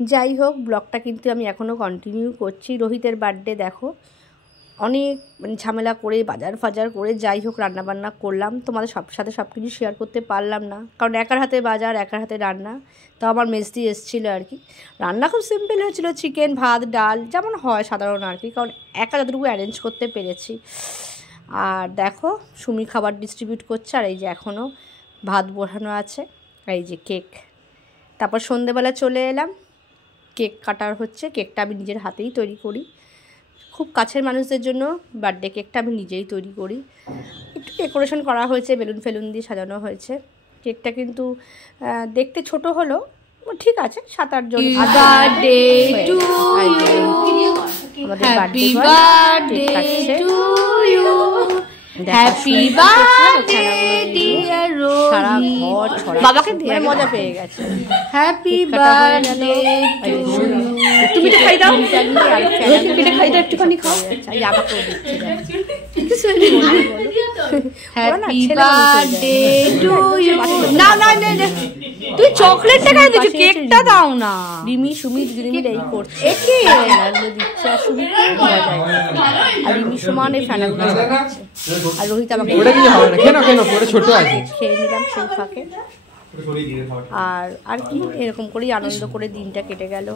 যাই হোক, ব্লগটা কিন্তু আমি এখনও কন্টিনিউ করছি। রোহিতের বার্থডে দেখো, অনেক ঝামেলা করে বাজার ফাজার করে যাই হোক রান্নাবান্না করলাম। তোমাদের সাথে সব কিছু শেয়ার করতে পারলাম না, কারণ একার হাতে বাজার, একার হাতে রান্না। তো আমার মেজদি এসেছিলো আর কি। রান্না খুব সিম্পল হয়েছিল, চিকেন, ভাত, ডাল, যেমন হয় সাধারণ আর কি, কারণ একা যতটুকু অ্যারেঞ্জ করতে পেরেছি। আর দেখো সুমি খাবার ডিস্ট্রিবিউট করছে, আর এই যে এখনও ভাত বসানো আছে, এই যে কেক। তারপর সন্ধেবেলা চলে এলাম, কেক কাটার হচ্ছে। কেকটা আমি নিজের হাতেই তৈরি করি, খুব কাছের মানুষদের জন্য বার্থডে কেকটা আমি নিজেই তৈরি করি। একটু ডেকোরেশন করা হয়েছে, বেলুন ফেলুন দিয়ে সাজানো হয়েছে। কেকটা কিন্তু দেখতে ছোট হলো, ঠিক আছে, 7-8 জন। Birthday to you, happy birthday to you, happy birthday dear Rohi. বাবাকে দিয়ে মজা পেয়ে গেছে। Happy birthday to you. তুমি তো খাই দাও, তুমি খাই দাও, একটুখানি খাও। আমাকেও দিচ্ছে। Happy birthday to you. না না না, তুই চকলেটটা খাই দিচ্ছ, কেকটা দাও না। রিমি সুমি দুজনে মিলে এই করছে, একে দিচ্ছে। আর সুমি খুব মজা যায়, আর রিমি সমানে ফেনাগুলো খাচ্ছে। আর রোহিত আমাকে খেয়ে নিলাম সেই ফাঁকে। আর কি এরকম করেই আনন্দ করে দিনটা কেটে গেল।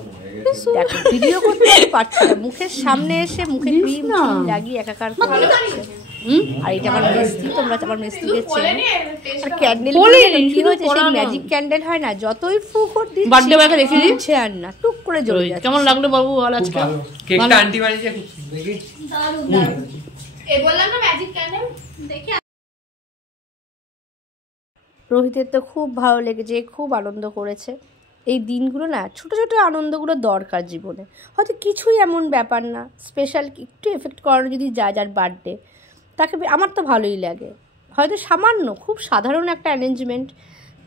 দেখো ভিডিও করতে পারছি না, মুখের সামনে এসে মুখে ক্রিম লাগিয়ে একাকার করে দিচ্ছে। আর এটা আমার মিস্ত্রি, তোমরা আমার মিস্ত্রিকে চেনো। আর ক্যান্ডেল কি হয়েছে, সেই ম্যাজিক ক্যান্ডেল হয় না, যতই ফু করতে বার্থডে বয়কে রেখে দিচ্ছে আর না, টুক করে জ্বলে যাচ্ছে। কেমন লাগলো বাবু বল আজকে? কেকটা আন্টি বানিয়েছে, দেখি দারুণ দারুণ। এই বললাম না ম্যাজিক ক্যান্ডেল, দেখি। রোহিতের তো খুব ভালো লেগেছে, খুব আনন্দ করেছে। এই দিনগুলো না, ছোটো ছোটো আনন্দগুলো দরকার জীবনে। হয়তো কিছুই এমন ব্যাপার না, স্পেশাল একটু এফেক্ট করানো যদি যায় যার বার্থডে, তাকে আমার তো ভালোই লাগে। হয়তো সামান্য, খুব সাধারণ একটা অ্যারেঞ্জমেন্ট,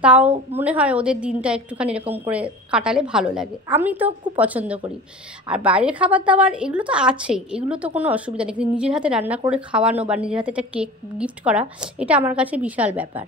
তাও মনে হয় ওদের দিনটা একটুখানি এরকম করে কাটালে ভালো লাগে। আমি তো খুব পছন্দ করি। আর বাইরের খাবার দাবার এগুলো তো আছেই, এগুলো তো কোনো অসুবিধা নেই, কিন্তু নিজের হাতে রান্না করে খাওয়ানো বা নিজের হাতে একটা কেক গিফট করা, এটা আমার কাছে বিশাল ব্যাপার।